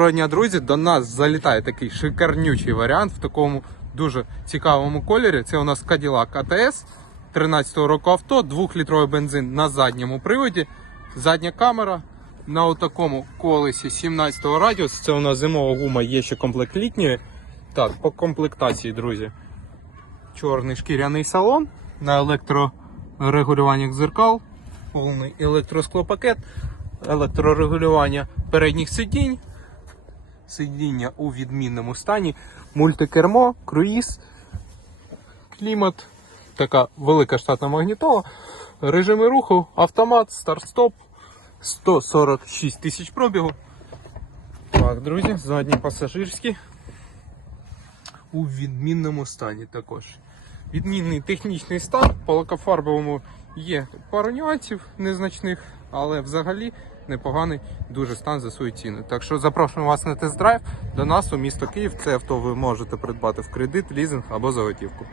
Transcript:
Доброго друзі! До нас залітає такий шикарнючий варіант в такому дуже цікавому кольорі. Це у нас Cadillac ATS 13-го року авто, 2-літровий бензин на задньому приводі, задня камера на такому колесі 17-го радіусу. Це у нас зимова гума, є ще комплект літньої. Так, по комплектації, друзі. Чорний шкіряний салон на електрорегулювання дзеркал, повний електросклопакет, електрорегулювання передніх сидінь, сидіння у відмінному стані, мультикермо, круїз, клімат, така велика штатна магнітола, режими руху, автомат, старт-стоп, 146 тисяч пробігу. Так, друзі, задні пасажирські. У відмінному стані також. Відмінний технічний стан, по лакофарбовому є пару нюансів незначних, але взагалі непоганий дуже стан за свою ціну. Так що запрошуємо вас на тест-драйв до нас у місто Київ. Це авто ви можете придбати в кредит, лізинг або за готівку.